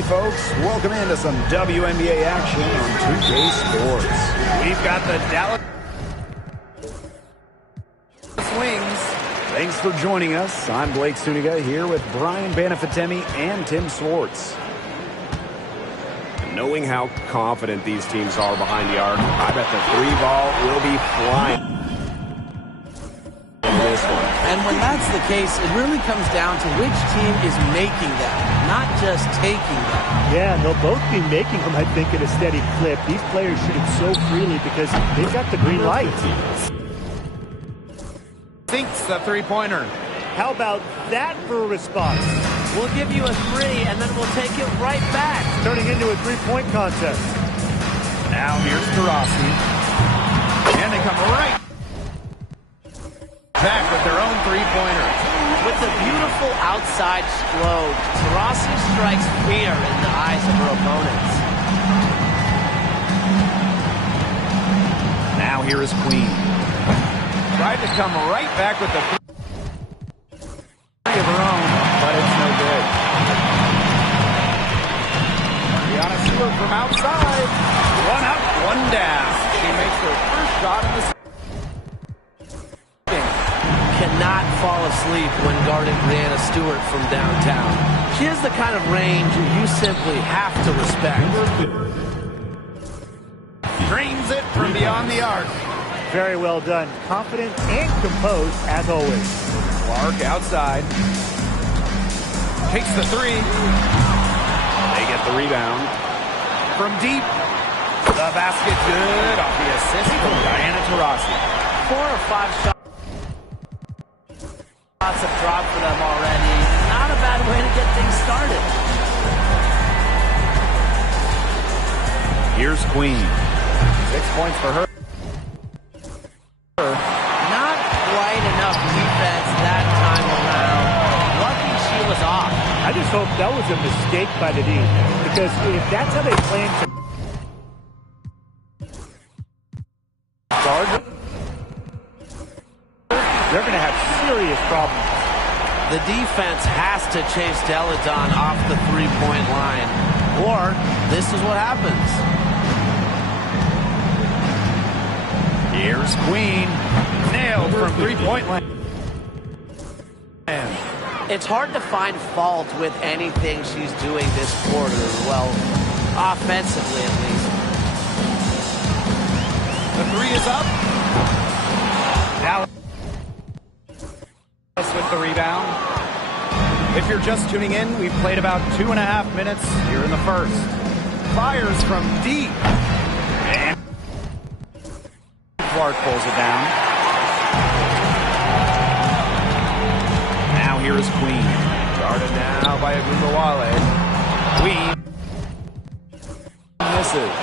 Hey folks, welcome into some WNBA action on 2K Sports. We've got the Dallas Wings. Thanks for joining us. I'm Blake Suniga here with Brian Banafitemi and Tim Swartz. Knowing how confident these teams are behind the arc, I bet the three ball will be flying in this one. And when that's the case, it really comes down to which team is making them, not just taking them. Yeah, and they'll both be making them, I think, at a steady clip. These players shoot it so freely because they've got the green light. Sinks the three-pointer. How about that for a response? We'll give you a three, and then we'll take it right back. Turning into a three-point contest. Now here's Taurasi. And they come right back with their own three-pointer. With the beautiful outside stroke, Taurasi strikes fear in the eyes of her opponents. Now here is Queen. Tried to come right back with the three of her own, but it's no good. Brianna Stewart from outside. One up, one down. She makes her first shot in the season. Cannot fall asleep when guarding Brianna Stewart from downtown. She has the kind of range you simply have to respect. Drains it from beyond the arc. Very well done. Confident and composed, as always. Clark outside. Takes the three. They get the rebound. From deep. The basket good off the assist from Diana Taurasi. 4 or 5 shots. Lots of drop for them already. Not a bad way to get things started. Here's Queen. 6 points for her. Not quite enough defense that time around. Lucky she was off. I just hope that was a mistake by the D, because if that's how they plan to guard, they're going to have serious problems. The defense has to chase Deladon off the three-point line, or this is what happens. Here's Queen. Nailed from three-point line. It's hard to find fault with anything she's doing this quarter. Well, offensively at least. The three is up. Dallas with the rebound. If you're just tuning in, we've played about 2.5 minutes here in the first. Fires from deep. And Clark pulls it down. Now here is Queen. Guarded now by Agumbawale. Queen misses.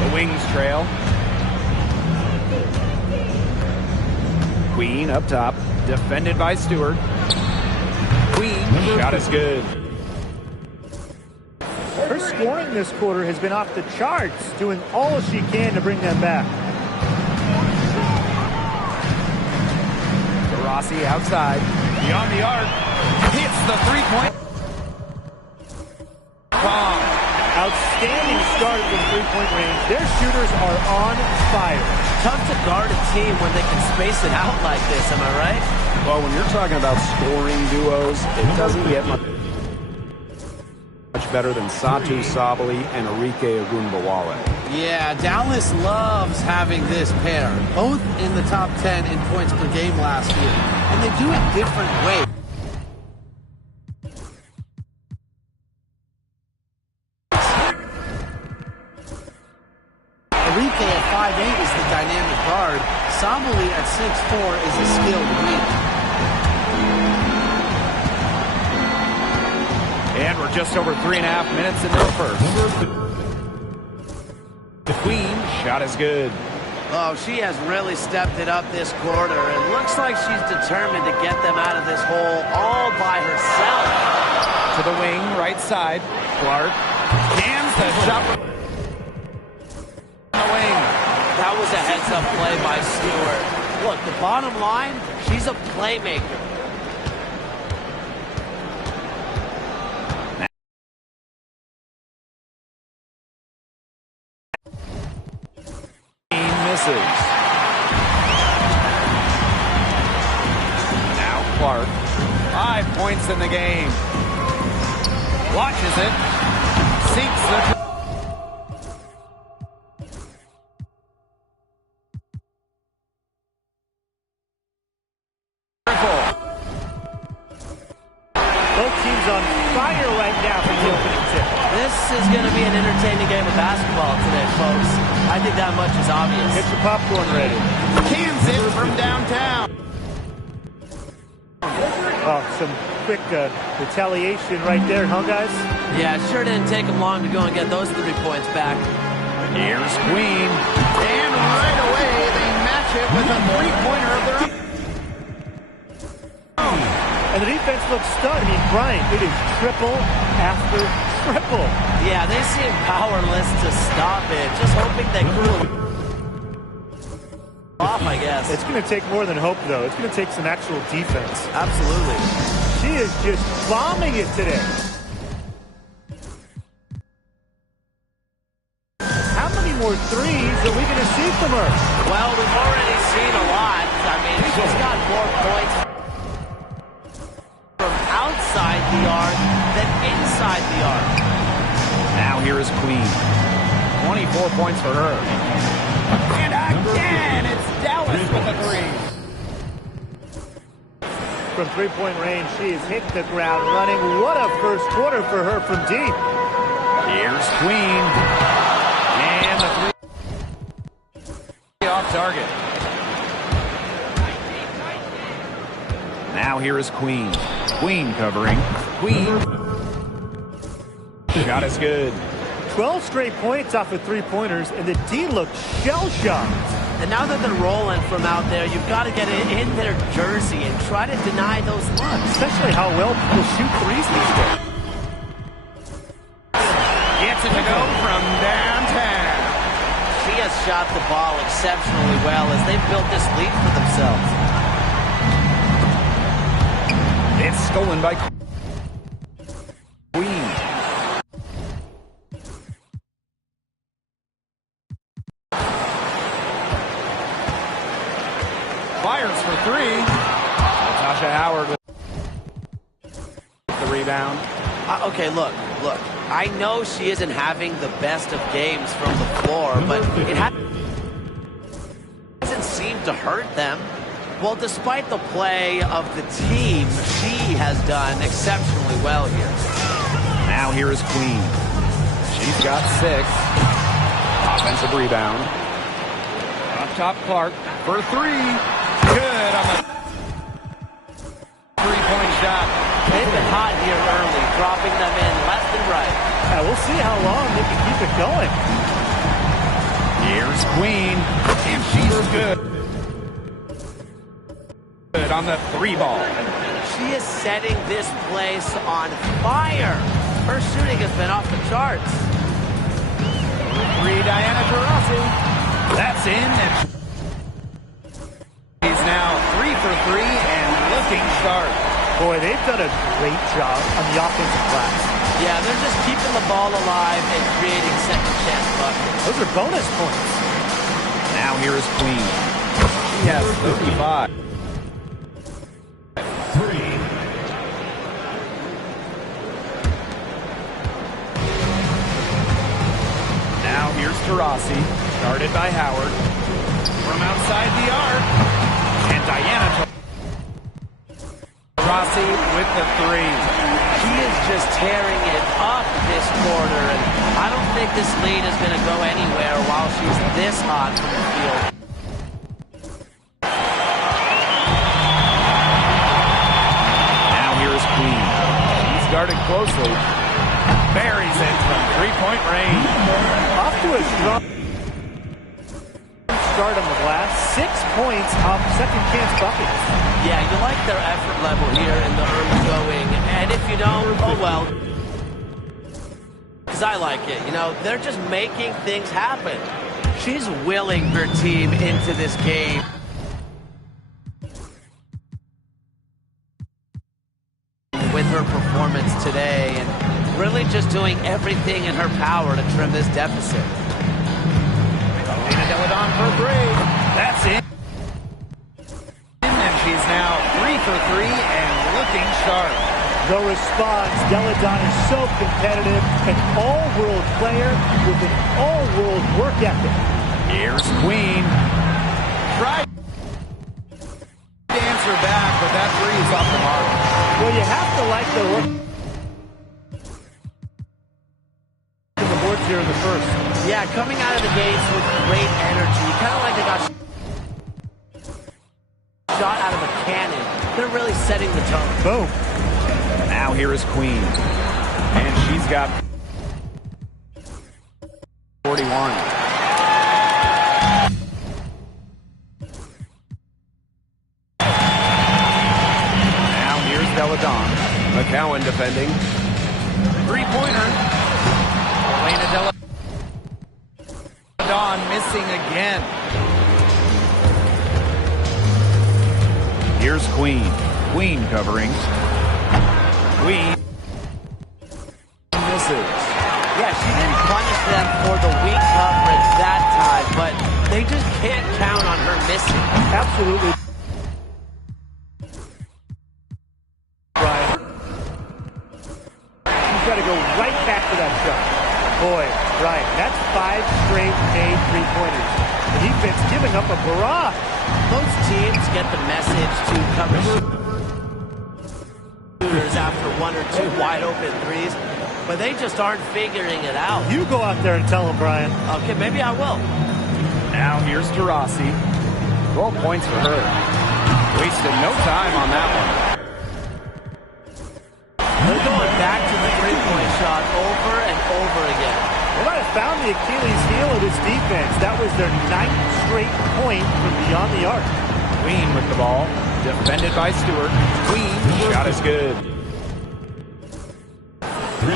The Wings trail. Queen up top. Defended by Stewart. Queen, shot is good. Her scoring this quarter has been off the charts, doing all she can to bring them back. Taurasi outside. Beyond the arc. Hits the three-point. Bomb. Outstanding start from three-point range. Their shooters are on fire. Tough to guard a team when they can space it out like this, am I right? Well, when you're talking about scoring duos, it doesn't get much better than Satu Sabali and Arike Agumbawale. Yeah, Dallas loves having this pair. Both in the top 10 in points per game last year. And they do it different ways. Arike at 5'8" is the dynamic guard. Sabali at 6'4" is a skilled wing. And we're just over 3.5 minutes into the first. The Queen, shot is good. Oh, she has really stepped it up this quarter. It looks like she's determined to get them out of this hole all by herself. To the wing, right side. Clark scans the shot from the wing. That was a heads-up play by Stewart. Look, the bottom line, she's a playmaker. Clark. 5 points in the game. Watches it. Sinks the... Both teams on fire right now for the opening tip. This is going to be an entertaining game of basketball today, folks. I think that much is obvious. Get your popcorn ready. Kansas from downtown. Oh, some quick retaliation right there, huh, guys? Yeah, it sure didn't take them long to go and get those 3 points back. Here's Queen. And right away, they match it with a three-pointer of their own. And the defense looks stunned. I mean, Brian, it is triple after triple. Yeah, they seem powerless to stop it. Just hoping they cool off, I guess. It's going to take more than hope, though. It's going to take some actual defense. Absolutely. She is just bombing it today. How many more threes are we going to see from her? Well, we've already seen a lot. I mean, she's got more points from outside the arc than inside the arc. Now here is Queen. 24 points for her. And again, it's Dallas with a three. From three-point range, she has hit the ground running. What a first quarter for her from deep. Here's Queen. And the three off target. Now here is Queen. Queen covering. Queen. Shot is good. 12 straight points off of three-pointers, and the D looks shell-shocked. And now that they're rolling from out there, you've got to get it in their jersey and try to deny those looks. Especially how well people shoot threes these days. Gets it to go from downtown. She has shot the ball exceptionally well as they've built this lead for themselves. It's stolen by Queen. Fires for three. Natasha Howard with the rebound. Okay, look. I know she isn't having the best of games from the floor, but it hasn't seemed to hurt them. Well, despite the play of the team, she has done exceptionally well here. Now here is Queen. She's got 6. Offensive rebound. Up top, Clark for three. Good on the three-point shot. They've been hot here early, dropping them in left and right. We'll see how long they can keep it going. Here's Queen, and she's good. Good on the three ball. She is setting this place on fire. Her shooting has been off the charts. Three, Diana Taurasi. That's in, and she's now 3 for 3 and looking sharp. Boy, they've done a great job on the offensive glass. Yeah, they're just keeping the ball alive and creating second chance buckets. Those are bonus points. Now here is Queen. She has 35. Now here's Taurasi, guarded by Howard. From outside the arc, and Diana Taurasi with the three. She is just tearing it up this quarter, and I don't think this lead is going to go anywhere while she's this hot from the field. Now here's Queen. He's guarded closely. Buries it from three-point range. Off to a strong start on the glass. 6 points off second chance buckets. Yeah, you like their effort level here in the early going, and if you don't, oh well. Because I like it, you know, they're just making things happen. She's willing her team into this game. With her performance today, and really just doing everything in her power to trim this deficit. Elena Deladon for three. That's it. And she's now 3 for 3 and looking sharp. The response, Deladon is so competitive, an all-world player with an all-world work ethic. Here's Queen. Tried to answer back, but that three is off the mark. Well, you have to like the work in the boards here in the first. Yeah, coming out of the gates with great energy. Kind of like they got shot out of a cannon. They're really setting the tone. Boom. Now here is Queen. And she's got 41. Now here's Deladon. McCowan defending. Three-pointer. Elena Deladon missing again. Here's Queen. Queen covering. Queen misses. Yeah, she didn't punish them for the weak coverage that time, but they just can't count on her missing. Absolutely. Brian. She's got to go right back to that shot. Boy, Brian, that's 5 straight made three-pointers. The defense giving up a barrage. Most teams get the message to cover shooters after 1 or 2 wide-open threes, but they just aren't figuring it out. You go out there and tell them, Brian. Okay, maybe I will. Now here's Taurasi. 12 points for her. Wasted no time on that one. They're going back to the three-point shot over and over again. They might have found the Achilles heel of this defense. That was their 9th straight point from beyond the arc. Queen with the ball. Defended by Stewart. Queen. Shot is good.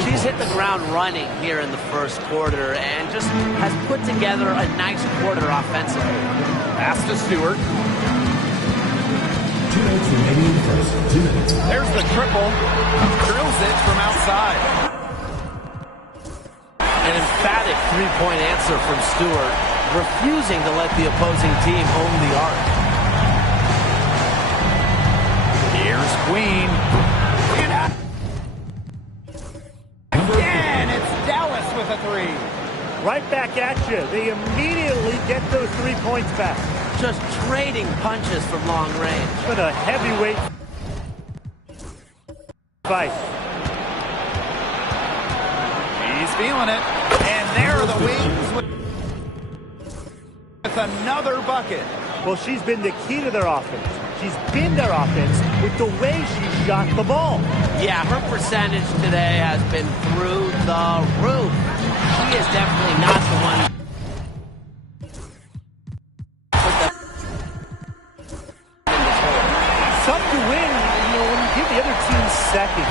She's hit the ground running here in the first quarter and just has put together a nice quarter offensively. Pass to Stewart. 2 minutes remaining in the first. 2 minutes. There's the triple. Drills it from outside. An emphatic three-point answer from Stewart, refusing to let the opposing team own the arc. Here's Queen. Again, it's Dallas with a three. Right back at you. They immediately get those 3 points back. Just trading punches from long range. It's been a heavyweight fight. He's feeling it. And there are the Wings with another bucket. Well, she's been the key to their offense. She's been their offense with the way she shot the ball. Yeah, her percentage today has been through the roof. She is definitely not the one with the in this hole. Tough to win, when you give the other team second,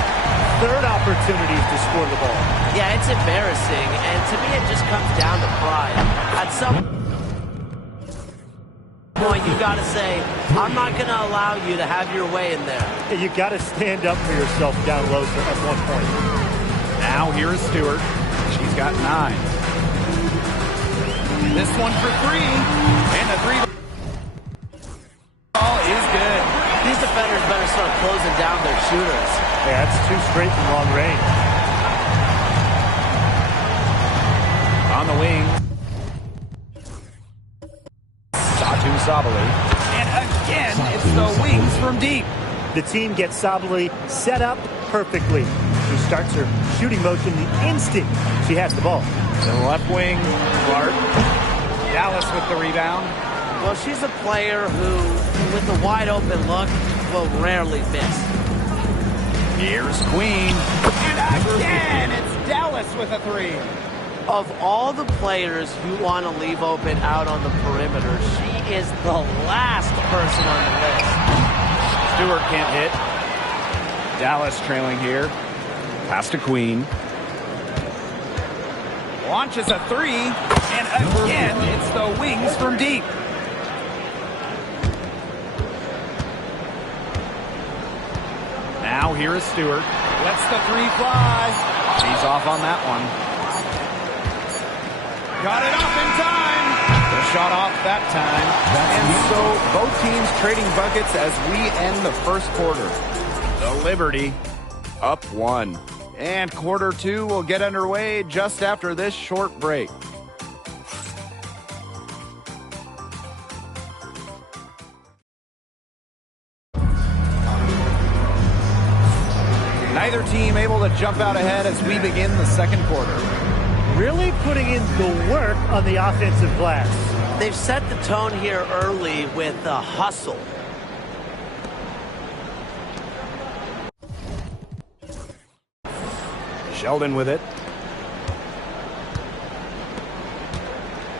third opportunities to score the ball. Yeah, it's embarrassing, and to me it just comes down to pride. At some point, you got to say, I'm not going to allow you to have your way in there. Yeah, you got to stand up for yourself down low at one point. Now here is Stewart. She's got 9. This one for 3. And the 3 ball is good. These defenders better start closing down their shooters. Yeah, that's 2 straight from long range. On the wing. Sabali. And again, it's the Wings from deep. The team gets Sabali set up perfectly. She starts her shooting motion the instant she has the ball. The left wing, Clark. Dallas with the rebound. Well, she's a player who, with a wide open look, will rarely miss. Here's Queen. And again, it's Dallas with a 3. Of all the players you want to leave open out on the perimeter, she is the last person on the list. Stewart can't hit. Dallas trailing here. Pass to Queen. Launches a 3. And again, it's the Wings from deep. Now here is Stewart. Lets the 3 fly. She's off on that one. Got it off in time. The shot off that time. And so both teams trading buckets as we end the first quarter. The Liberty up 1. And quarter 2 will get underway just after this short break. Neither team able to jump out ahead as we begin the second quarter. Really putting in the work on the offensive glass. They've set the tone here early with a hustle. Sheldon with it.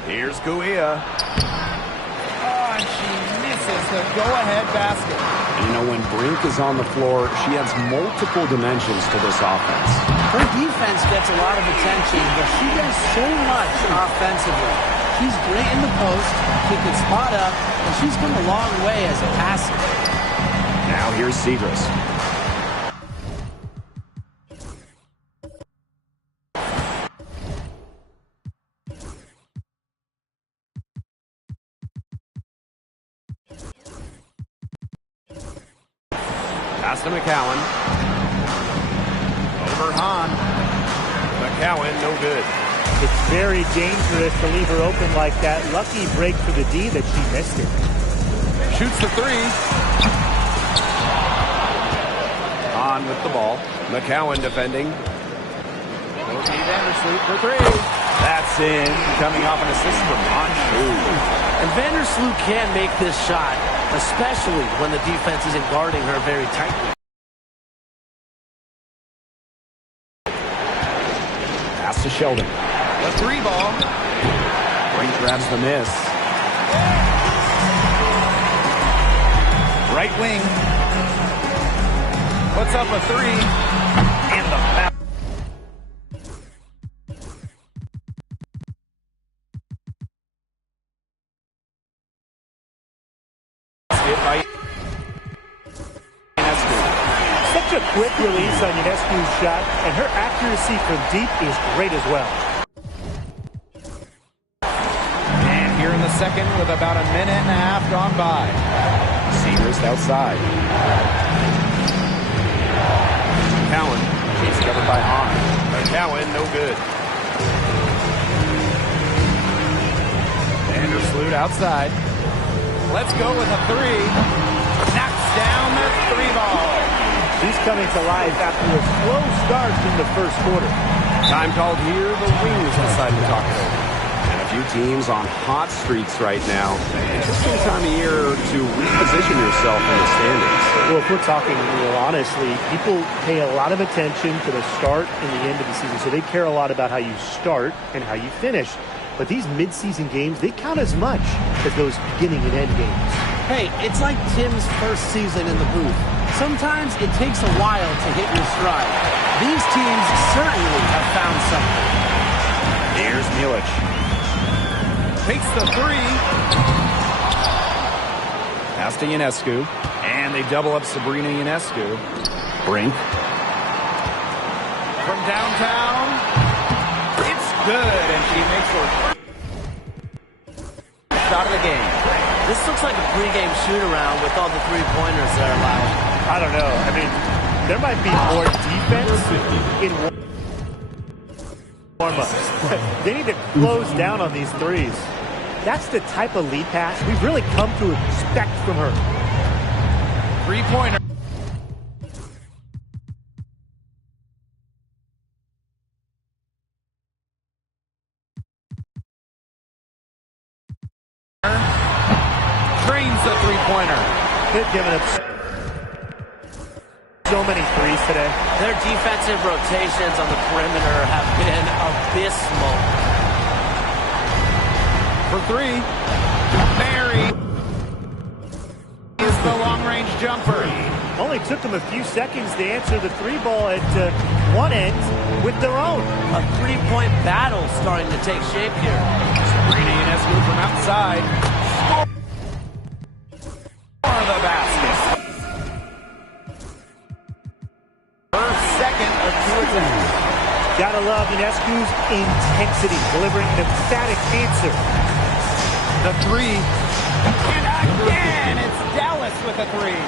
Here's Guia. Oh, and she misses the go-ahead basket. You know, when Brink is on the floor, she adds multiple dimensions to this offense. Her defense gets a lot of attention, but she does so much offensively. She's great in the post, she can spot up, and she's come a long way as a passer. Now here's Seagrass. Pass to McCowan. Over Hahn. McCowan, no good. It's very dangerous to leave her open like that. Lucky break for the D that she missed it. Shoots the 3. Hahn with the ball. McCowan defending. Sophie Vandersloot for 3. That's in. Coming off an assist from Anshu. And Vandersloot can make this shot, especially when the defense isn't guarding her very tightly. Pass to Sheldon. The 3 ball. Brink grabs the miss. Right wing. Puts up a 3. And the foul. By Such a quick release on Ionescu's shot, and her accuracy from deep is great as well. And here in the second with about a minute and a half gone by. Seagrass outside. McCowan. She's covered by Hahn. McCowan, no good. Vandersloot outside. Let's go with a 3. Knocks down the 3 ball. She's coming to life after a slow start in the first quarter. Time called here. The Wings decide to talk it over. And a few teams on hot streaks right now. Interesting time of year to reposition yourself in the standings. Well, if we're talking honestly, people pay a lot of attention to the start and the end of the season. So they care a lot about how you start and how you finish. But these mid-season games, they count as much as those beginning and end games. Hey, it's like Tim's first season in the booth. Sometimes it takes a while to hit your stride. These teams certainly have found something. Here's Milic. Takes the 3. Pass to Ionescu. And they double up Sabrina Ionescu. Brink. From downtown. It's good. And she makes her shot of the game. This looks like a pregame shoot-around with all the three-pointers they're allowing. I don't know. I mean, there might be more defense in warm-up. They need to close down on these threes. That's the type of lead pass we've really come to expect from her. 3-pointer. Trains the 3-pointer. They've given up so many threes today. Their defensive rotations on the perimeter have been abysmal. For 3. Mary is the long-range jumper. Only took them a few seconds to answer the 3 ball at one end with their own. A 3-point battle starting to take shape here. Sabrina Ionescu from outside. For the basket. Her second of 2 attempts. Gotta love Ionescu's intensity, delivering an emphatic answer. The three. And again, it's Dallas with a three.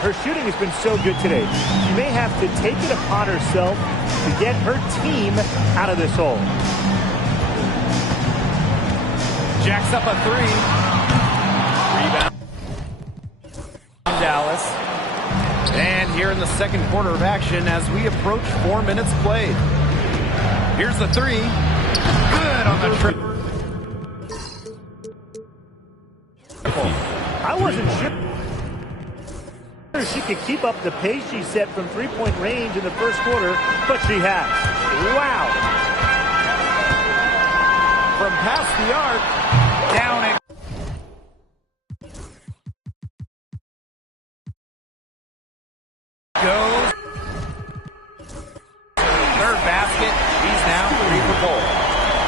Her shooting has been so good today. She may have to take it upon herself to get her team out of this hole. Jacks up a three. Rebound. Dallas. And here in the second quarter of action as we approach 4 minutes played. Here's the three. Good on the trip. I wasn't sure she could keep up the pace she set from three-point range in the first quarter, but she has. Wow. From past the arc, down it goes. Third basket, she's now 3 for 4.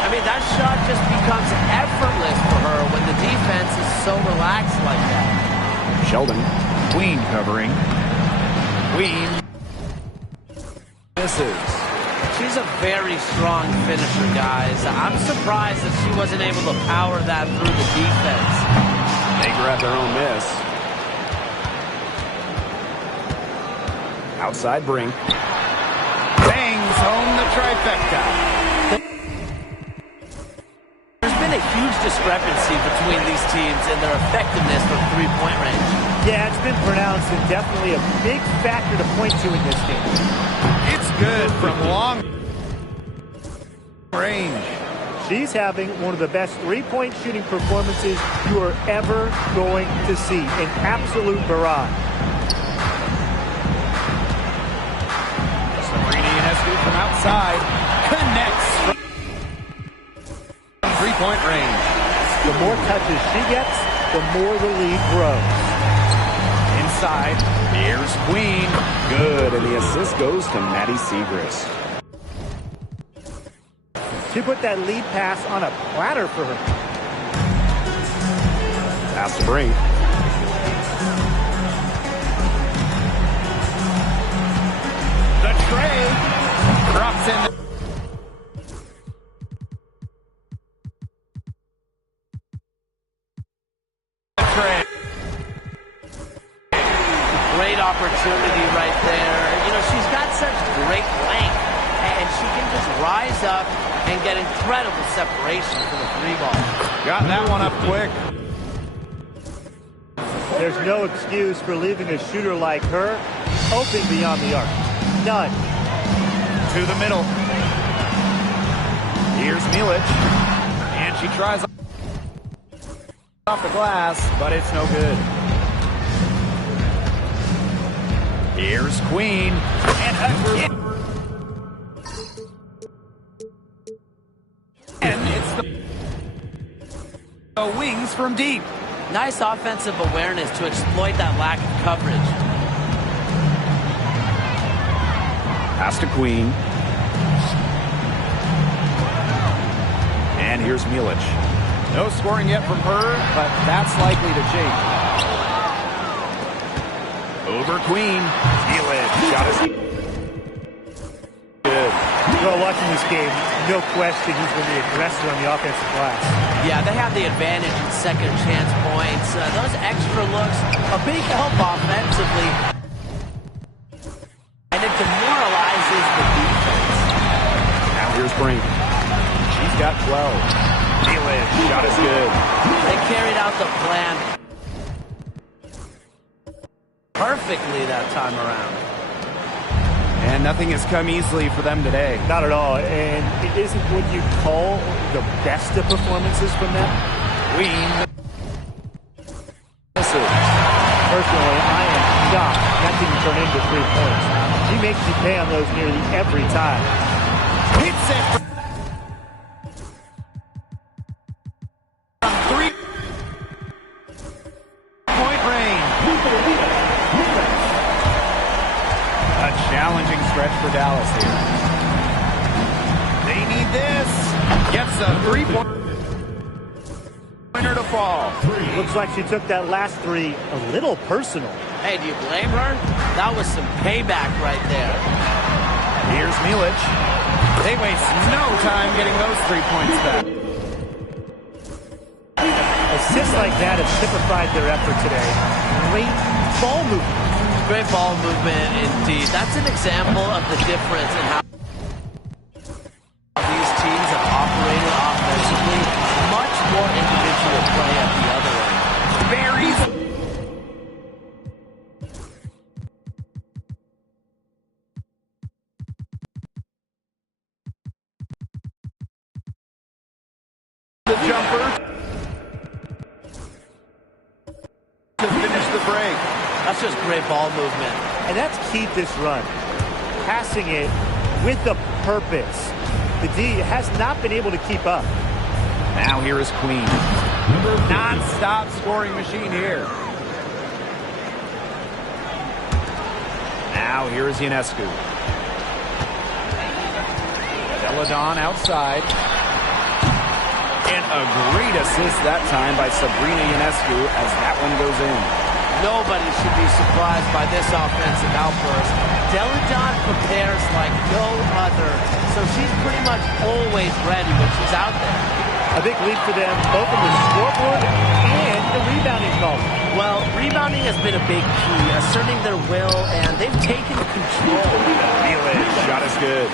I mean, that shot just becomes effortless for her when the defense is so relaxed like that. Sheldon. Queen covering. Queen misses. She's a very strong finisher, guys. I'm surprised that she wasn't able to power that through the defense. They grab their own miss. Outside brink. Bangs home the trifecta. There's been a huge discrepancy between these teams in their effectiveness from three-point range. Yeah, it's been pronounced and definitely a big factor to point to in this game. It's good from long range. She's having one of the best three-point shooting performances you are ever going to see. An absolute barrage. Sabrina Ionescu from outside connects from three-point range. The more touches she gets, the more the lead grows. Inside, here's Queen. Good, and the assist goes to Maddie Segrist. She put that lead pass on a platter for her. Pass to brink. The tray drops in. The tray. Great opportunity right there. You know, she's got such great length, and she can just rise up and get incredible separation for the three ball. Got that one up quick. There's no excuse for leaving a shooter like her open beyond the arc. None. To the middle. Here's Milic. And she tries off the glass, but it's no good. Here's Queen. And again. And it's the wings from deep. Nice offensive awareness to exploit that lack of coverage. Pass to Queen. And here's Milic. No scoring yet from her, but that's likely to change. Over Queen. Milic. Shot is good. Well, watching this game, no question he's been the aggressor on the offensive glass. Yeah, they have the advantage in second chance points. Those extra looks, a big help offensively. And it demoralizes the defense. Now here's brink. She's got 12. Milic. Shot is good. They carried out the plan perfectly that time around. And nothing has come easily for them today. Not at all. And it isn't what you call the best of performances from them. Queen. Personally, I am shocked that didn't turn into 3 points. She makes you pay on those nearly every time. Hits it from 3-point range. A challenging stretch for Dallas here. They need this. Gets a 3-pointer to fall. Looks like she took that last three a little personal. Hey, do you blame her? That was some payback right there. Here's Milic. They waste no time getting those 3 points back. assists like that have typified their effort today. Great ball movement. Great ball movement indeed. That's an example of the difference in how these teams have operated offensively. Much more individual play at the other end. Buries. The jumper to finish the break. That's just great ball movement. And that's key to this run. Passing it with a purpose. The D has not been able to keep up. Now here is Queen. Non-stop scoring machine here. Now here is Ionescu. Deladon outside. And a great assist that time by Sabrina Ionescu as that one goes in. Nobody should be surprised by this offensive outburst. Deladon prepares like no other, so she's pretty much always ready when she's out there. A big lead for them, both in the scoreboard and the rebounding column. Well, rebounding has been a big key, asserting their will, and they've taken control. Shot is good.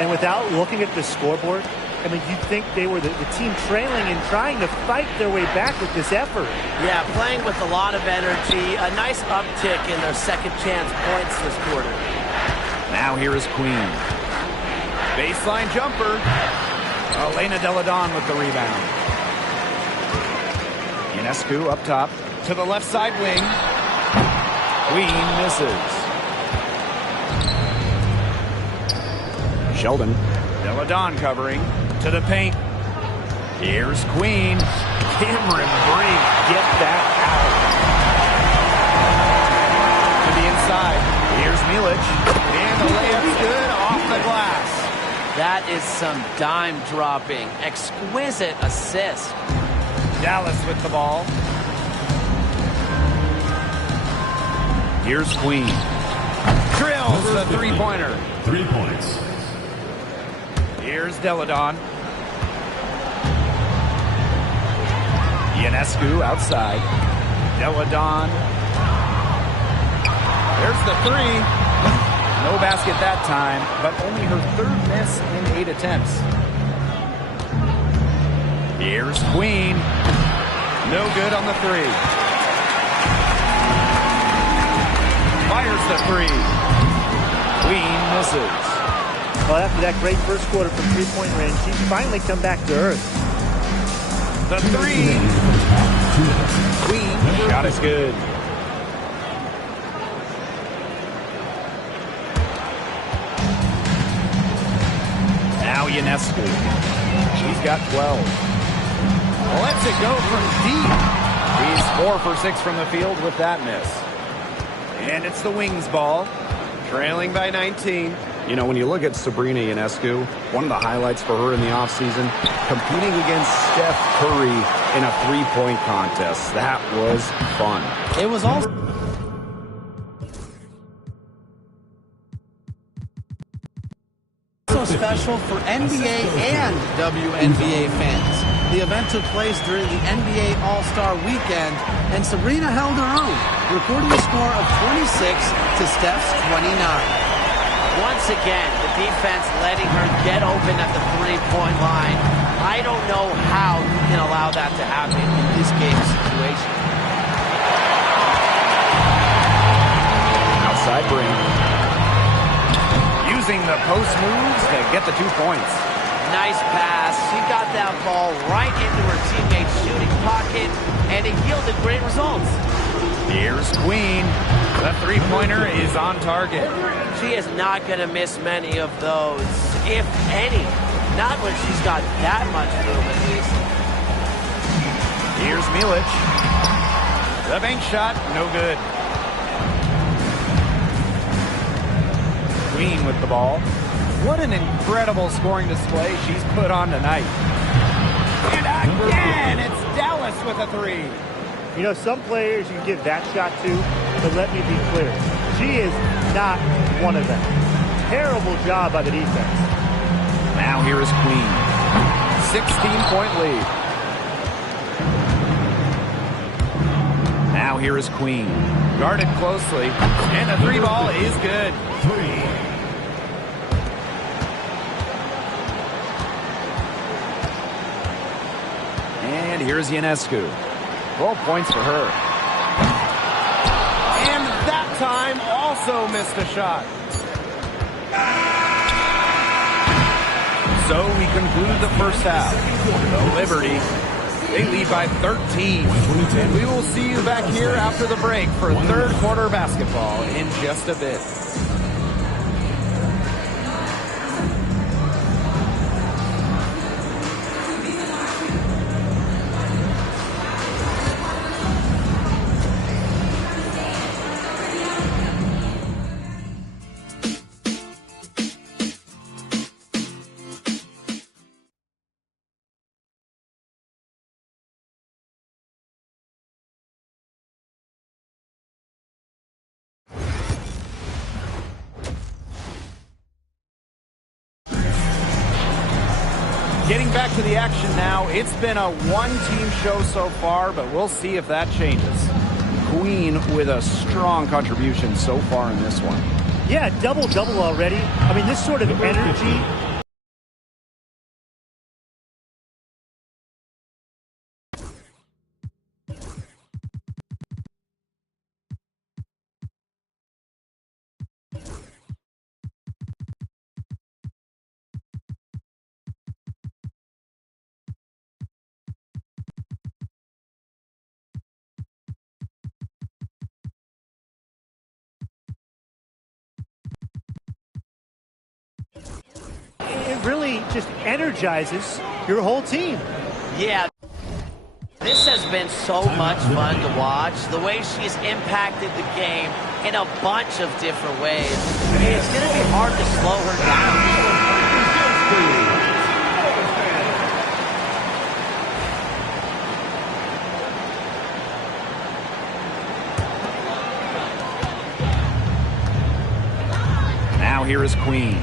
And without looking at the scoreboard, I mean, you'd think they were the team trailing and trying to fight their way back with this effort. Yeah, playing with a lot of energy, a nice uptick in their second chance points this quarter. Now here is Queen. Baseline jumper. Elena Deladon with the rebound. Ionescu up top to the left side wing. Queen misses. Sheldon. Deladon covering to the paint. Here's Queen. Cameron Brink, get that out. To the inside. Here's Milic. And the layup's good off the glass. That is some dime dropping. Exquisite assist. Dallas with the ball. Here's Queen. Drills the three-pointer. 3 points. Here's Deladon. Ionescu outside. Deladon. There's the three. No basket that time, but only her third miss in 8 attempts. Here's Queen. No good on the three. Fires the three. Queen misses. Well, after that great first quarter from three-point range, she's finally come back to earth. The three. Queen. Shot is good. Now Ionescu. She's got 12. Lets it go from deep. She's 4 for 6 from the field with that miss. And it's the Wings ball. Trailing by 19. You know, when you look at Sabrina Ionescu, one of the highlights for her in the offseason, competing against Steph Curry in a three-point contest. That was fun. It was also special for NBA and WNBA fans. The event took place during the NBA All-Star Weekend, and Sabrina held her own, recording a score of 26 to Steph's 29. Once again, the defense letting her get open at the three-point line. I don't know how you can allow that to happen in this game situation. Outside Brink. Using the post moves to get the 2 points. Nice pass. She got that ball right into her teammate's shooting pocket, and it yielded great results. Here's Queen. The three-pointer is on target. She is not going to miss many of those, if any. Not when she's got that much room, at least. Here's Milic. The bank shot, no good. Queen with the ball. What an incredible scoring display she's put on tonight. And again, it's Dallas with a three. You know, some players you can give that shot to, but let me be clear. She is not one of them. Terrible job by the defense. Now here is Queen. 16-point lead. Now here is Queen. Guarded closely, and the three ball is good. And here's Ionescu. 12 points for her. And that time also missed a shot. So we conclude the first half. The Liberty, they lead by 13. And we will see you back here after the break for third quarter basketball in just a bit. Getting back to the action now. It's been a one-team show so far, but we'll see if that changes. Queen with a strong contribution so far in this one. Yeah, double-double already. I mean, this sort of energy. It really just energizes your whole team. Yeah, this has been so much fun to watch. The way she's impacted the game in a bunch of different ways. It's going to be hard to slow her down. Now here is Queen.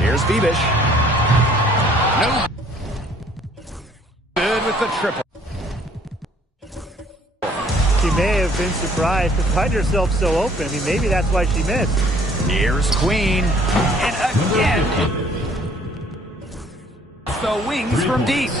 Here's Bebish. No. Good with the triple. She may have been surprised to find herself so open. I mean, maybe that's why she missed. Here's Queen. And again. The wings from deep.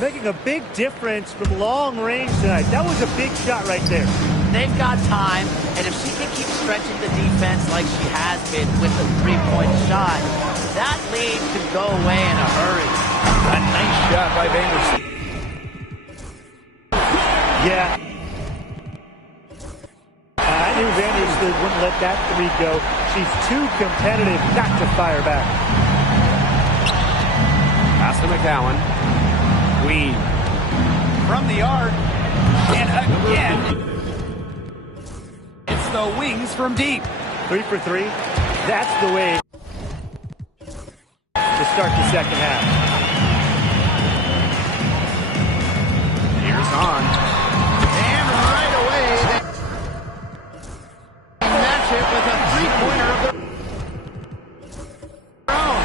Making a big difference from long range tonight. That was a big shot right there. They've got time, and if she can keep stretching the defense like she has been with the three-point shot, that lead can go away in a hurry. A nice shot by Vanderson. Yeah. I knew Vanderson wouldn't let that three go. She's too competitive not to fire back. Pass to McCowan. Queen. From the arc. And again. It's the wings from deep. 3 for 3. That's the way to start the second half. Here's on. And right away, they match it with a three-pointer of their own.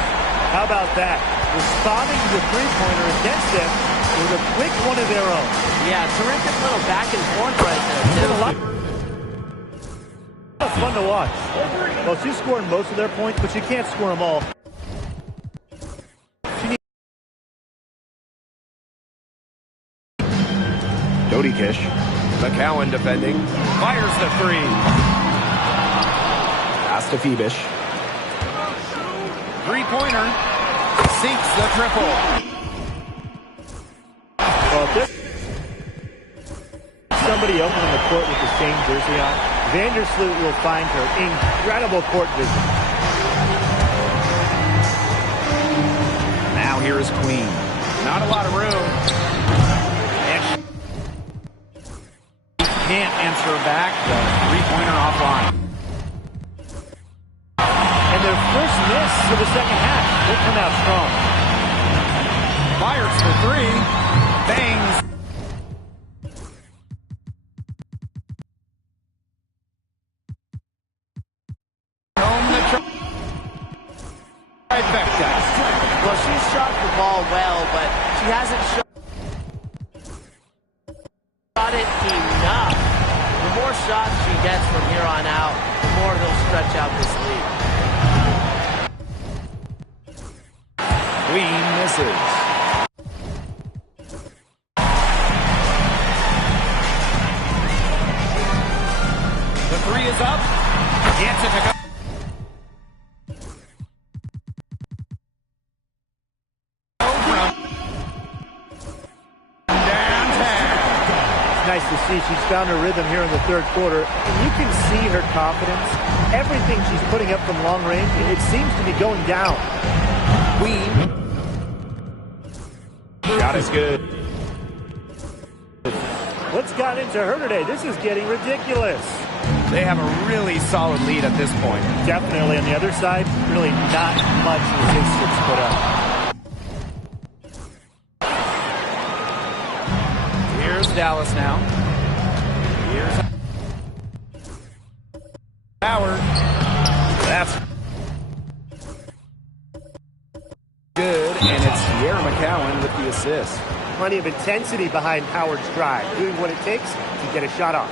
How about that? Responding to the three-pointer against them with a quick one of their own. Yeah, terrific little back and forth right there, too. A lot of fun to watch. Well, she's scoring most of their points, but she can't score them all. Dodie Kish. McCowan defending. Fires the three. Pass to Phoebish. Three-pointer. Sinks the triple. Well, if there's somebody open on the court with the same jersey on, Vandersloot will find her incredible court vision. Now here is Queen. Not a lot of room. And she can't answer back. The three-pointer offline. And their first miss of the second half will come out strong. Fires for three. Bangs. Well, she's shot the ball well, but she hasn't shown shots she gets from here on out, the more they'll stretch out this lead. Queen misses. The three is up. Gets it to go. Nice to see she's found her rhythm here in the third quarter. And you can see her confidence. Everything she's putting up from long range, it seems to be going down. Queen. Shot is good. What's got into her today? This is getting ridiculous. They have a really solid lead at this point. Definitely on the other side, really not much resistance put up. Here's Dallas now. Here's Howard. That's good, and it's Sierra McCowan with the assist. Plenty of intensity behind Howard's drive, doing what it takes to get a shot off.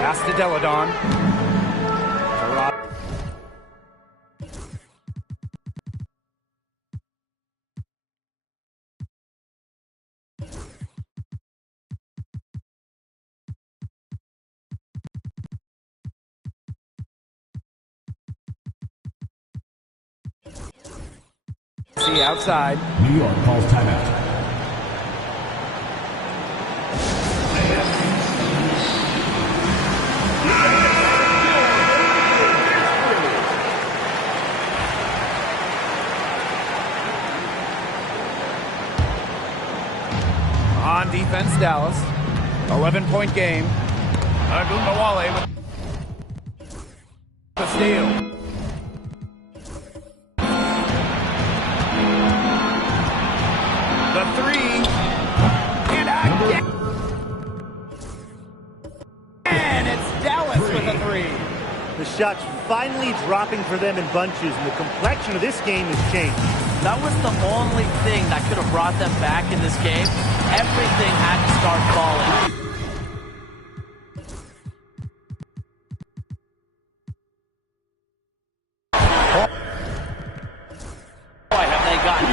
Pass to Deladon. See outside. New York calls timeout. On defense, Dallas. 11-point game. Agumbawale with the steal. The three. And again. And it's Dallas with a three. The shots finally dropping for them in bunches, and the complexion of this game has changed. That was the only thing that could have brought them back in this game. Everything had to start falling. Boy, have they gotten...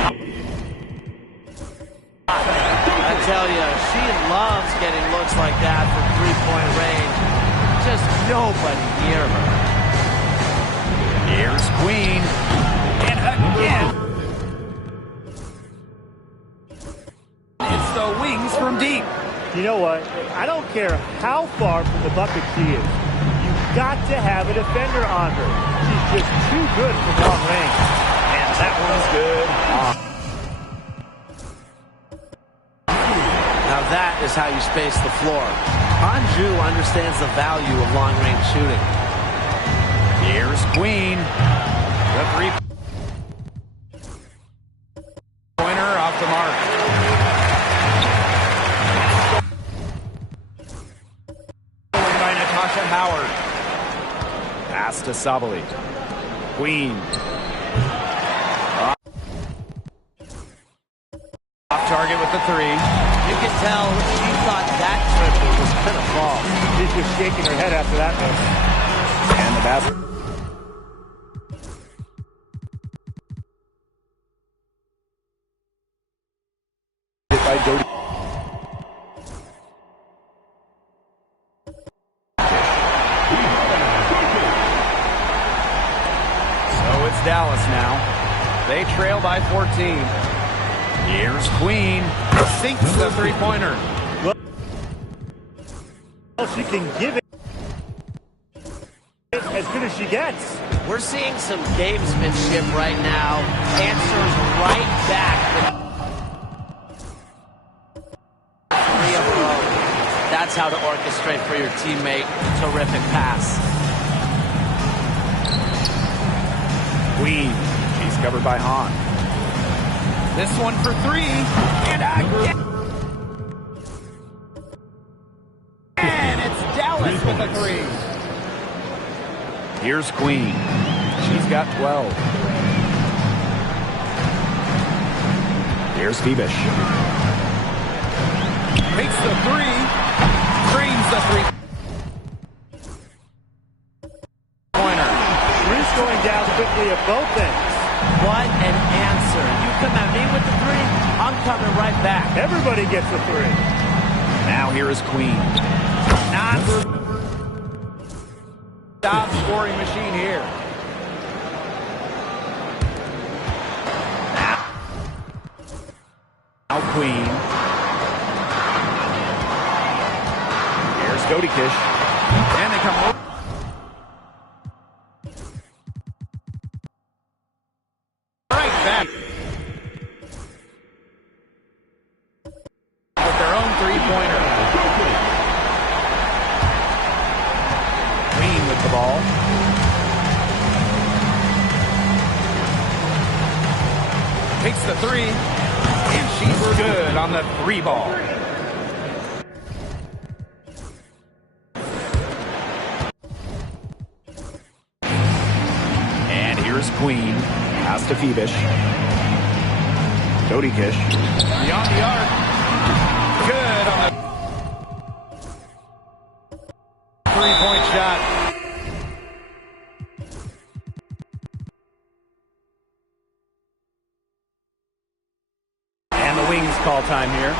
I tell you, she loves getting looks like that from three-point range. Just nobody near her. Here's Queen. And again. It's the wings from deep. You know what? I don't care how far from the bucket she is. You've got to have a defender on her. She's just too good from long range. And that one's good. Now that is how you space the floor. Anju understands the value of long-range shooting. Here's Queen. The three-pointer off the mark. By Natasha Howard. Pass to Sabali. Queen. Off target with the three. You can tell she thought that triple was going to fall. She's just shaking her head after that miss. And the basket. By Dodie. So it's Dallas now. They trail by 14. Here's Queen. Sinks the three-pointer. Well, she can give it as good as she gets. We're seeing some gamesmanship right now. Answers right back. That's how to orchestrate for your teammate. Terrific pass. Queen. She's covered by Hahn. This one for three. And again. with a three. Here's Queen. She's got 12. Here's Phoebish. Makes the three. Drains the three. Pointer. Bruce going down quickly at both ends. What an answer. You come at me with the three, I'm coming right back. Everybody gets a three. Now here is Queen. Top scoring machine here. Now Queen. Here's Godikish. And they come over. Right back. With their own three-pointer. Queen with the ball. Takes the three. And she's good on the three ball. And here's Queen. Pass to Phoebish. Godikish. Beyond the arc. Good on the three-point shot. And the Wings call time here.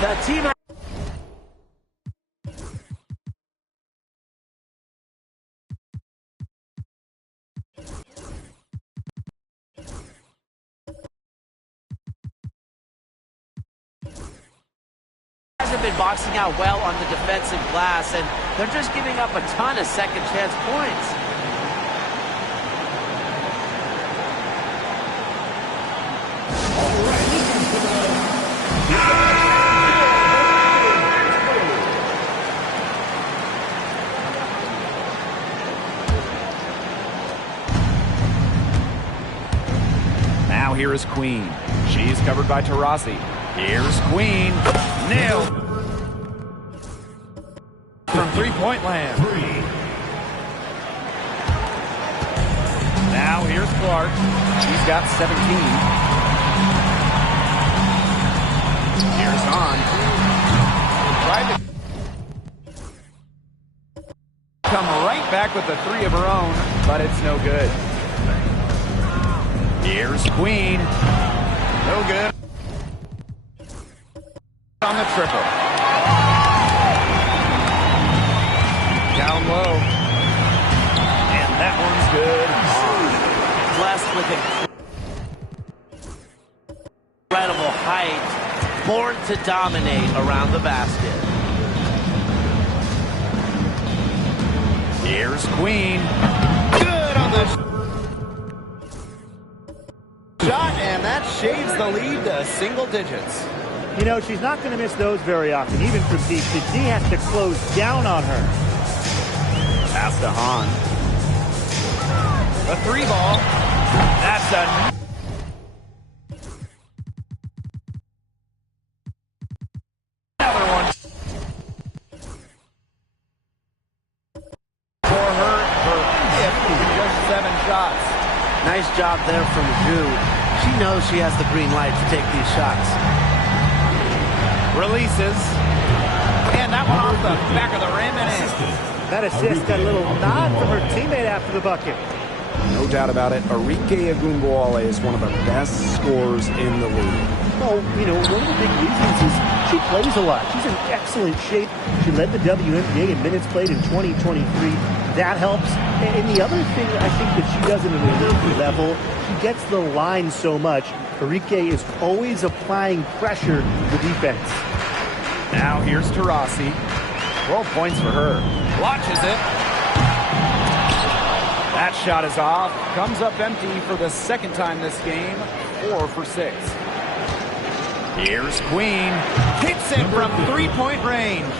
The team hasn't been boxing out well on the defensive glass, and they're just giving up a ton of second chance points. Now here is Queen. She's covered by Taurasi. Here's Queen. Nailed. From three-point land. Now here's Clark. She's got 17. Here's On. Tried to come right back with the three of her own, but it's no good. Here's Queen. No good. On the triple. Down low. And that one's good. Blessed with incredible height, born to dominate around the basket. Here's Queen. Good on the shot, and that shaves the lead to single digits. You know, she's not going to miss those very often, even from deep. The D has to close down on her. Pass to Hahn. The three ball. That's another one. For her, just 7 shots. Nice job there from Zhu. She knows she has the green light to take these shots. Releases. And that one off the back of the rim and in. That assist got a little nod from her teammate after the bucket. No doubt about it, Arike Ogunbowale is one of the best scorers in the league. Well, you know, one of the big reasons is she plays a lot. She's in excellent shape. She led the WNBA in minutes played in 2023. That helps. And the other thing I think that she does at an elite level, she gets the line so much. Arike is always applying pressure to the defense. Now here's Taurasi. 12 points for her. Watches it. That shot is off. Comes up empty for the second time this game. 4 for 6. Here's Queen. Hits it from three-point range.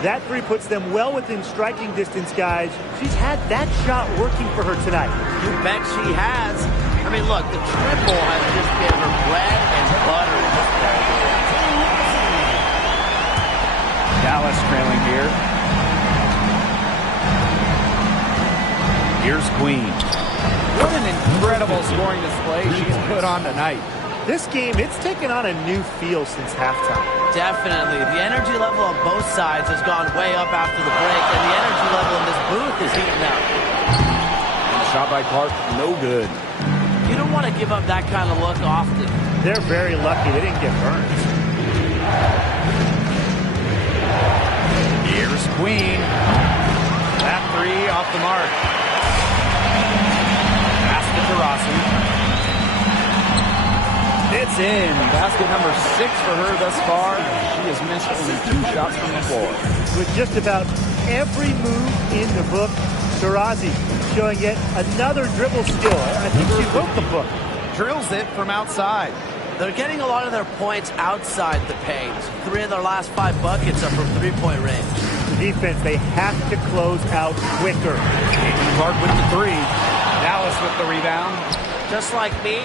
That three puts them well within striking distance, guys. She's had that shot working for her tonight. You bet she has. I mean, look, the triple has just been her bread and butter in this ball game. Dallas trails Here's Queen. What an incredible scoring display she's put on tonight. This game, it's taken on a new feel since halftime. Definitely. The energy level on both sides has gone way up after the break, and the energy level in this booth is heating up. And the shot by Clark, no good. You don't want to give up that kind of look often. They're very lucky they didn't get burned. Here's Queen. That three off the mark. Pass to Taurasi. It's in. Basket number 6 for her thus far. She has missed only 2 shots from the floor. With just about every move in the book, Taurasi showing yet another dribble skill. I think she wrote the book. Drills it from outside. They're getting a lot of their points outside the paint. 3 of their last 5 buckets are from three-point range. The defense, they have to close out quicker. Clark with the 3. Dallas with the rebound. Just like me,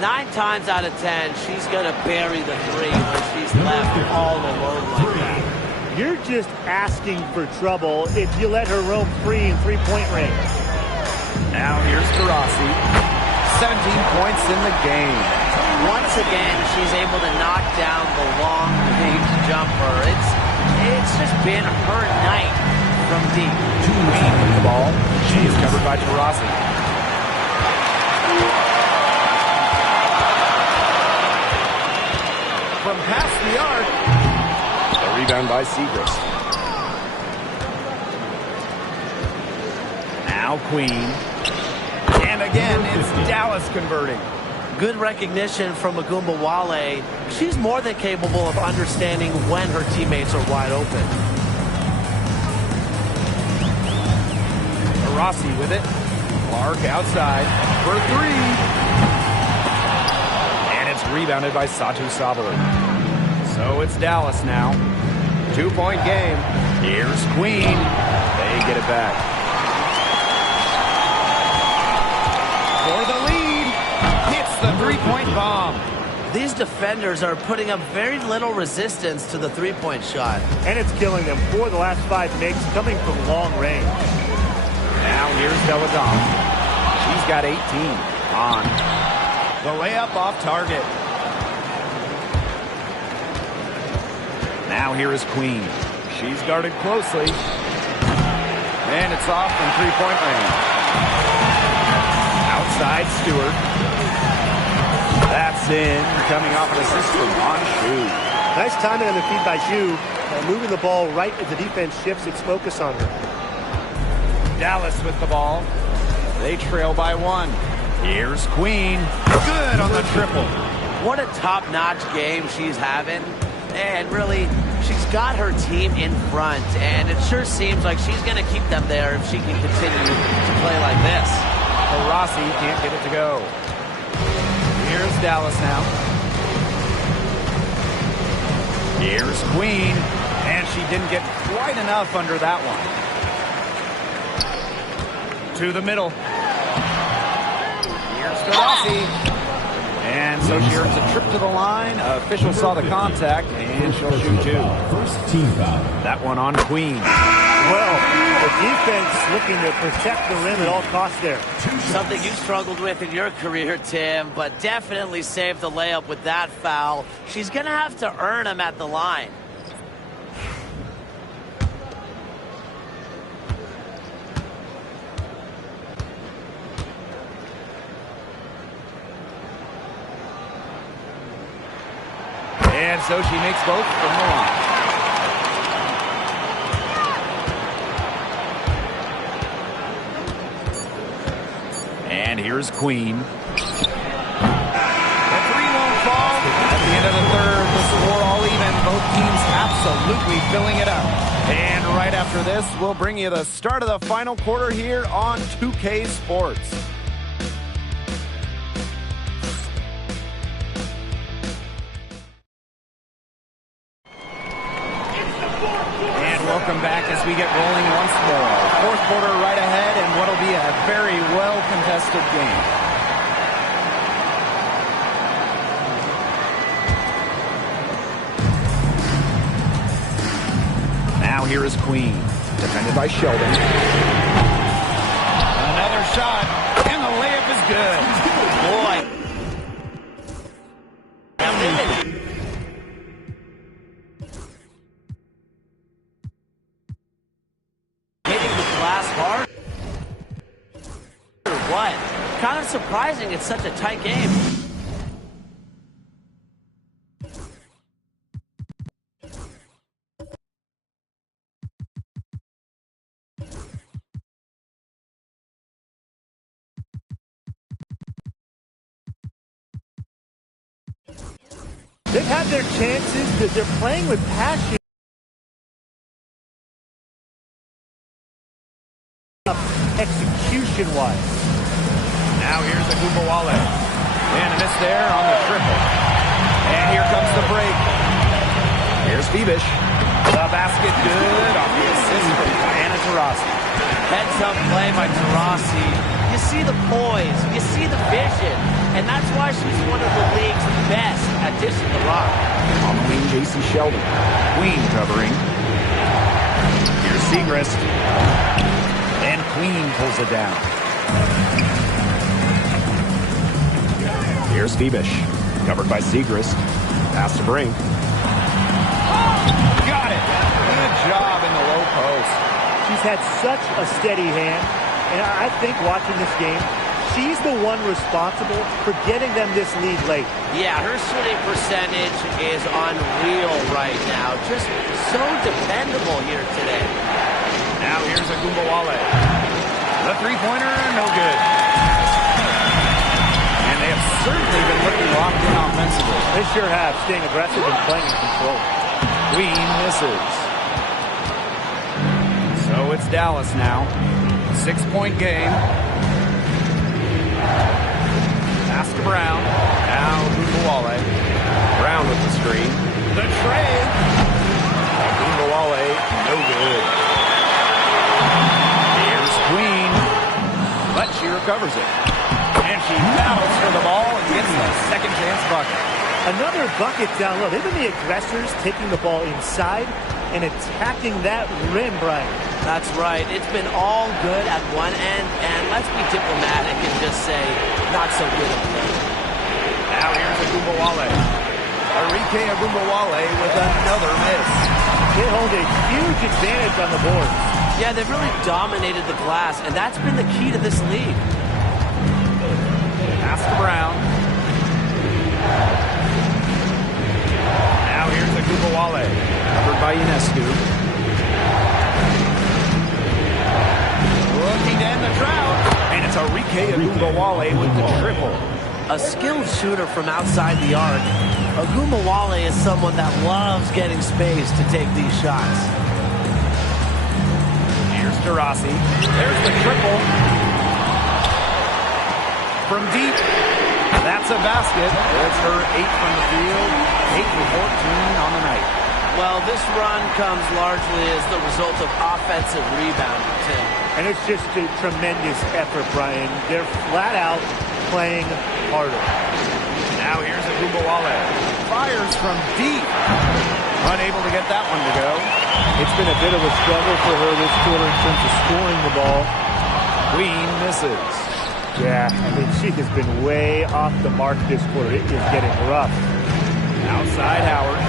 9 times out of 10, she's going to bury the 3 when she's left all alone like that. You're just asking for trouble if you let her roam free in three-point range. Now here's Taurasi. 17 points in the game. Once again, she's able to knock down the long-range jumper. It's just been her night from deep. Queen with the ball. She is covered by Taurasi. From past the arc. The rebound by Segrist. Now Queen. And again, it's Dallas converting. Good recognition from Agumbawale. She's more than capable of understanding when her teammates are wide open. Taurasi with it. Clark outside for 3. And it's rebounded by Satu Sabali. So it's Dallas now. 2-point game. Here's Queen. They get it back. For the lead. Hits the three-point bomb. These defenders are putting up very little resistance to the three-point shot. And it's killing them. 4 of the last 5 makes coming from long range. Now here's Deladon. She's got 18 on. The layup off target. Now here is Queen. She's guarded closely. And it's off from three-point range. Outside Stewart. That's in. Coming off an assist from Shu. Nice timing on the feed by Shu. Moving the ball right as the defense shifts its focus on her. Dallas with the ball. They trail by 1. Here's Queen. Good on the triple. What a top-notch game she's having. And really, she's got her team in front. And it sure seems like she's going to keep them there if she can continue to play like this. Taurasi can't get it to go. Here's Dallas now. Here's Queen. And she didn't get quite enough under that one. To the middle. Here's Taurasi. And so she earns a trip to the line. Official saw the contact, and she'll shoot 2. First team foul. That one on Queen. Well, the defense looking to protect the rim at all costs there. Something you struggled with in your career, Tim, but definitely saved the layup with that foul. She's going to have to earn them at the line. And so she makes both from the line. And here's Queen. The 3 won't fall. At the end of the third, the score all even. Both teams absolutely filling it up. And right after this, we'll bring you the start of the final quarter here on 2K Sports. Welcome back as we get rolling once more. 4th quarter right ahead, and what'll be a very well-contested game. Now here is Queen, defended by Sheldon. Another shot, and the layup is good. Boy. Hitting the glass hard? Or what? Kind of surprising it's such a tight game. They've had their chances, that they're playing with passion. Execution-wise. Now here's Agumbawale. And a miss there on the triple. And here comes the break. Here's Phoebish. The basket good off the assist from Diana Taurasi. Heads-up play by Taurasi. You see the poise, you see the vision, and that's why she's one of the league's best at dishing the rock. On the wing, J.C. Sheldon. Queen covering. Here's Segrist. And Queen pulls it down. Here's Phoebish. Covered by Segrist. Pass to Brink. Got it. Good job in the low post. She's had such a steady hand, and I think watching this game, she's the one responsible for getting them this lead late. Yeah, her shooting percentage is unreal right now. Just so dependable here today. Now here's Agumbawale. The three-pointer, no good. And they have certainly been looking locked in offensively. They sure have, staying aggressive and playing in control. Queen misses. So it's Dallas now. 6-point game. Pass to Brown. Now Agumbawale. Brown with the screen. The trade. Agumbawale, no good. Here's Queen. But she recovers it. And she battles for the ball and gets the second chance bucket. Another bucket down low. They've been the aggressors taking the ball inside and attacking that rim, Brian. That's right. It's been all good at one end, and let's be diplomatic and just say, not so good at the other. Now here's Agumbawale. Arike Agumbawale with another miss. They hold a huge advantage on the board. Yeah, they've really dominated the glass, and that's been the key to this lead. Pass to Brown. Now here's Agumbawale. Covered by Ionescu. Looking to end the drought. And it's Arike Agumbawale with the triple. A skilled shooter from outside the arc, Agumbawale is someone that loves getting space to take these shots. Here's Taurasi. There's the triple. From deep. That's a basket. It's her 8 from the field. 8 for 14 on the night. Well, this run comes largely as the result of offensive rebounding, Tim. And it's just a tremendous effort, Brian. They're flat out playing harder. Now here's Agumbawale. Fires from deep. Unable to get that one to go. It's been a bit of a struggle for her this quarter in terms of scoring the ball. Queen misses. Yeah, I mean, she has been way off the mark this quarter. It is getting rough. Outside Howard.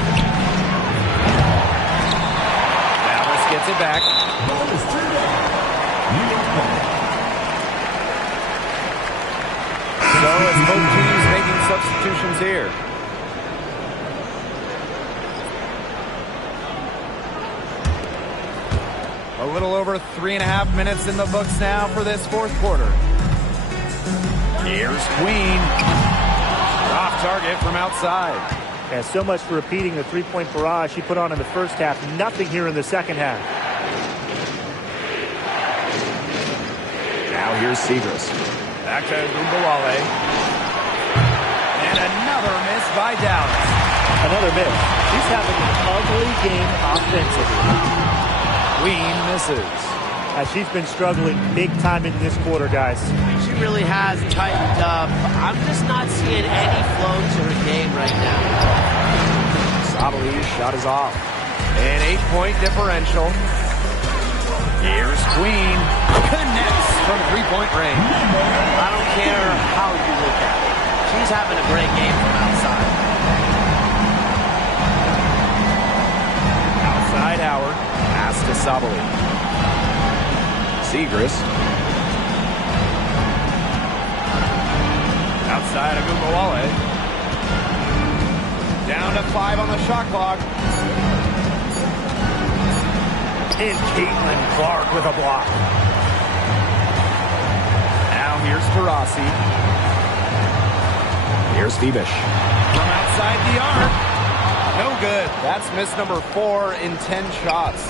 Dallas gets it back. So it's both teams making substitutions here. A little over 3.5 minutes in the books now for this fourth quarter. Here's Queen. Off target from outside. Yeah, so much for repeating the three-point barrage she put on in the first half. Nothing here in the second half. Now here's Segrist. Back to Agumbawale. And another miss by Dallas. Another miss. She's having an ugly game offensively. Queen misses. She's been struggling big time in this quarter, guys. She really has tightened up. I'm just not seeing any flow to her game right now. Sabali's shot is off. An 8-point differential. Here's Queen. Connects from three-point range. I don't care how you look at it. She's having a great game from outside. Outside Howard. Pass to Sabali. Segrist. Outside Agumbawale. Down to 5 on the shot clock. And Caitlin Clark with a block. Now here's Taurasi. Here's Fibish. From outside the arc. No good. That's miss number 4 in 10 shots.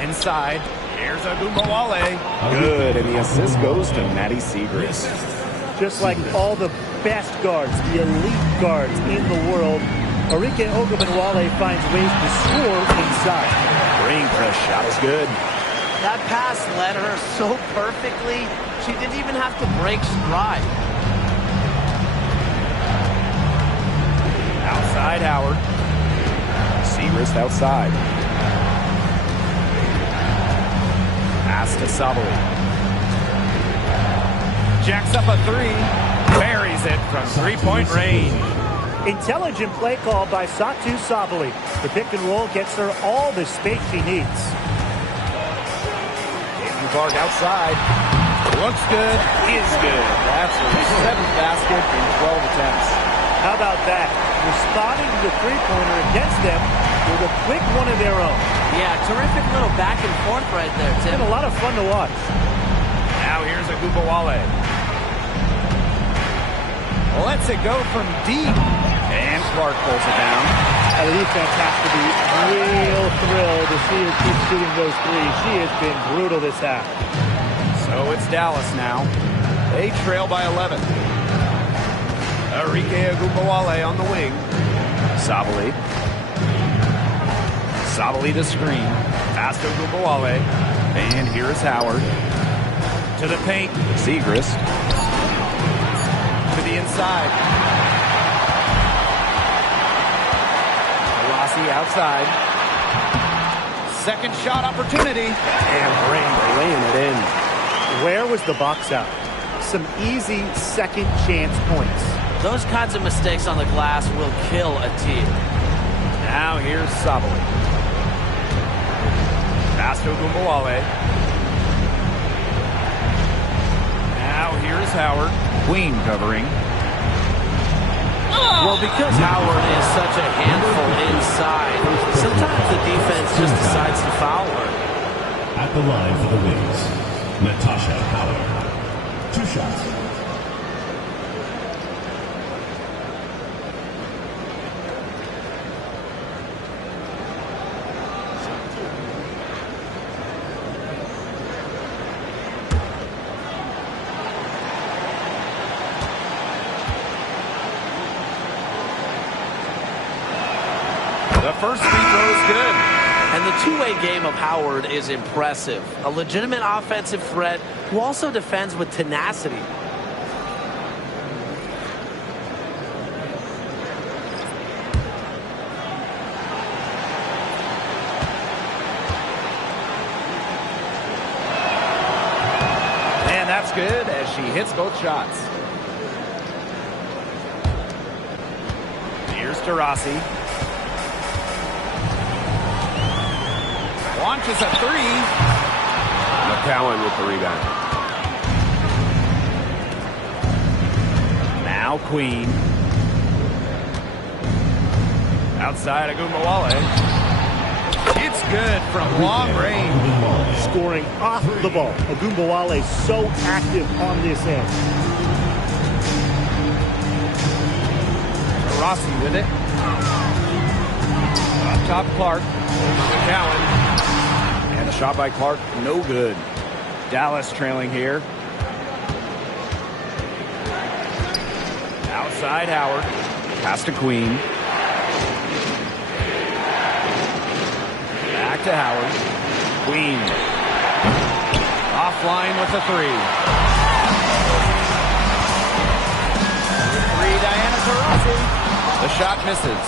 Inside. Here's Agumbawale. Good, and the assist goes to Maddie Segrist. Just like all the best guards, the elite guards in the world, Arike Ogunbowale finds ways to score inside. Green press shot is good. That pass led her so perfectly, she didn't even have to break stride. Outside Howard. Segrist outside. Pass to Sabali. Jacks up a 3. Buries it from three-point range. Intelligent play call by Satu Sabali. The pick and roll gets her all the space she needs. Caitlin Clark outside. Looks good. Is good. That's her 7th basket in 12 attempts. How about that? Responding to the three-pointer against them with a quick one of their own. Yeah, terrific little back and forth right there, Tim. Been a lot of fun to watch. Now here's Agumbawale. Lets it go from deep. And Clark pulls it down. The defense has to be real thrilled to see her keep shooting those threes. She has been brutal this half. So it's Dallas now. They trail by 11. Arike Agumbawale on the wing. Sabali. Sabali to screen. Pass to Agumbawale. And here is Howard. To the paint. Segrist. To the inside. Rossi outside. Second shot opportunity. And Brand laying it in. Where was the box out? Some easy second chance points. Those kinds of mistakes on the glass will kill a team. Now here's Sabali. Pass to Agumbawale. Now here's Howard. Queen covering. Well, because Howard is such a handful inside, sometimes the defense just decides to foul her. At the line for the Wings, Natasha Howard. 2 shots. The first free throw is good. And the two-way game of Howard is impressive. A legitimate offensive threat who also defends with tenacity. And that's good as she hits both shots. Here's Taurasi. Launches a 3. McCowan with the rebound. Now Queen. Outside Agumbawale. It's good from long range. Scoring off the ball. Agumbawale so active on this end. Rossi with it. Up top Clark. McCowan. And the shot by Clark, no good. Dallas trailing here. Outside Howard. Pass to Queen. Back to Howard. Queen. Offline with the 3. Diana Taurasi. The shot misses.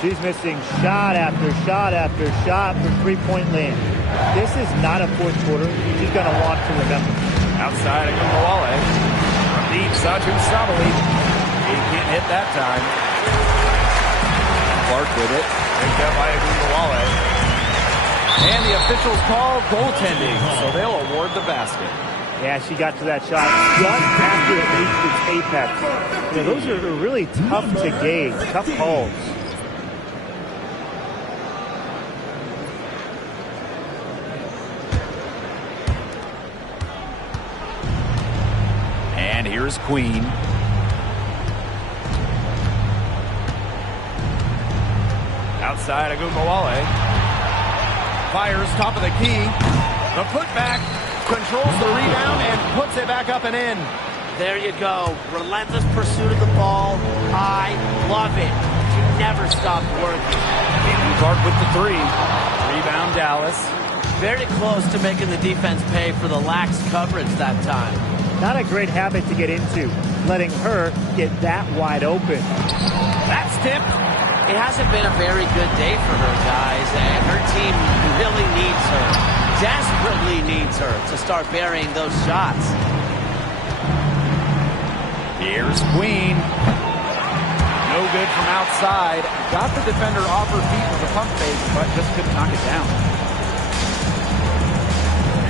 She's missing shot after shot after shot for three-point land. This is not a fourth quarter he's going to want to remember. Outside of Gumawale. From deep, Saju Sabali. He can't hit that time. Clark with it. Picked up by Gumawale. And the officials call goaltending, so they'll award the basket. Yeah, she got to that shot just after it reached its apex. You know, those are really tough to gauge, tough calls. And here's Queen. Outside of Gumawale. Fires top of the key. The putback. Controls the rebound and puts it back up and in. There you go. Relentless pursuit of the ball. I love it. She never stopped working. Caitlin Clark with the three. Rebound Dallas. Very close to making the defense pay for the lax coverage that time. Not a great habit to get into, letting her get that wide open. That's tipped. It hasn't been a very good day for her, guys, and her team really needs her, desperately needs her to start burying those shots. Here's Queen. No good from outside. Got the defender off her feet with a pump fake, but just couldn't knock it down.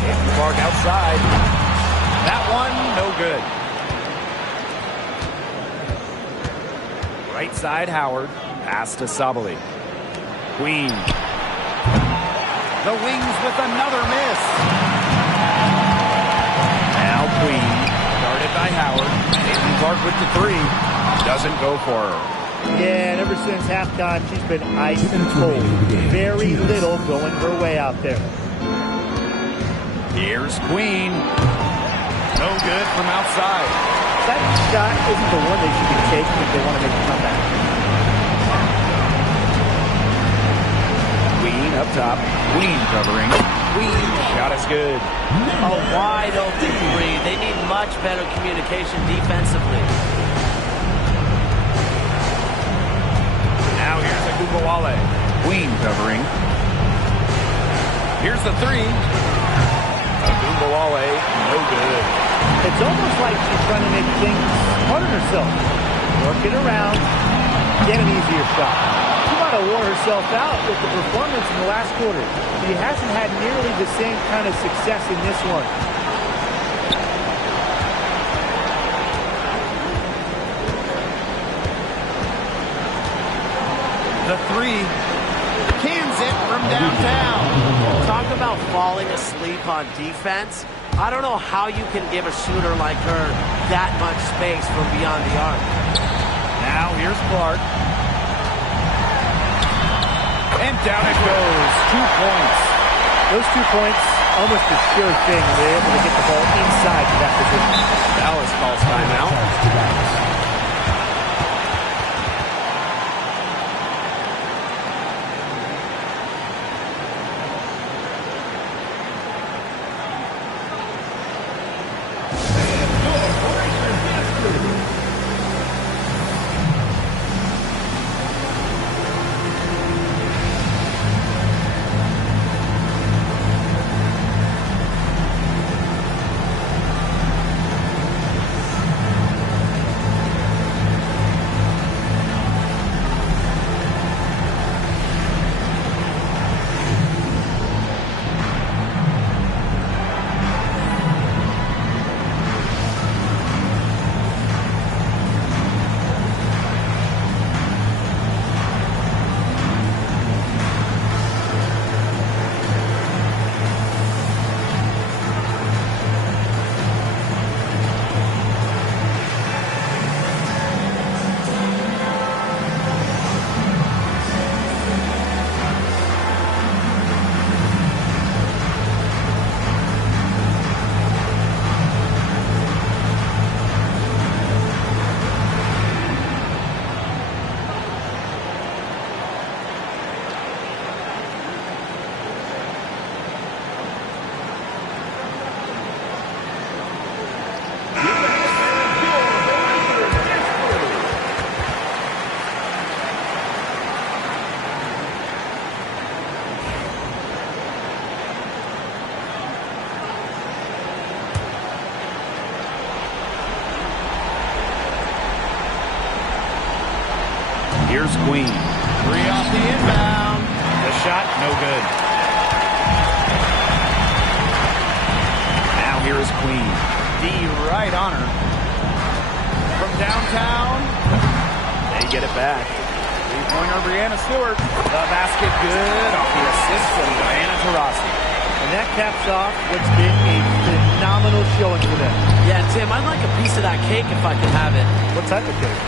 Caitlin Clark outside. That one, no good. Right side, Howard. Pass to Sabali. Queen. The wings with another miss. Now Queen. Guarded by Howard. Caitlin Clark with the three. Doesn't go for her. Yeah, and ever since halftime, she's been ice cold. Very little going her way out there. Here's Queen. No good from outside. That shot isn't the one they should be taking if they want to make a comeback. Queen up top. Queen covering. Queen. Shot is good. A wide open three. They need much better communication defensively. Now here's a Gumawale. Queen covering. Here's the three. Gumawale. No good. It's almost like she's trying to make things hard on herself. Work it around. Get an easier shot. She might have wore herself out with the performance in the last quarter. She hasn't had nearly the same kind of success in this one. The three. Cans it from downtown. Talk about falling asleep on defense. I don't know how you can give a shooter like her that much space from beyond the arc. Now here's Clark. And down it goes. 2 points. Those 2 points, almost a sure thing. They're able to get the ball inside to that position. Dallas calls timeout. Here's Queen. 3 off the inbound. The shot, no good. Now here is Queen. D right on her. From downtown, they get it back. Three-pointer, Brianna Stewart. The basket good off the assist from Diana Taurasi. And that caps off what's been a phenomenal showing for them. Yeah, Tim, I'd like a piece of that cake if I could have it. What type of cake?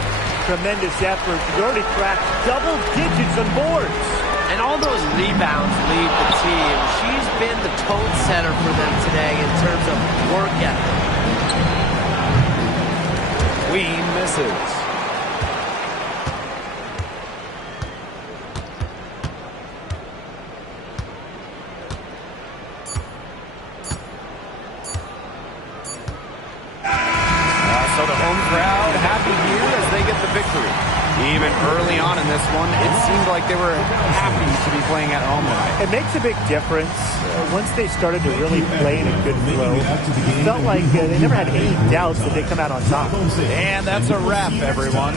Tremendous effort. He's already cracked double digits on boards. And all those rebounds lead the team. She's been the tone setter for them today in terms of work ethic. Queen misses. So the home crowd happy here as they get the victory. Even early on in this one, it seemed like they were happy to be playing at home tonight. It makes a big difference. Once they started to really play in a good flow, it felt like they never had any doubts that they'd come out on top. And that's a wrap, everyone.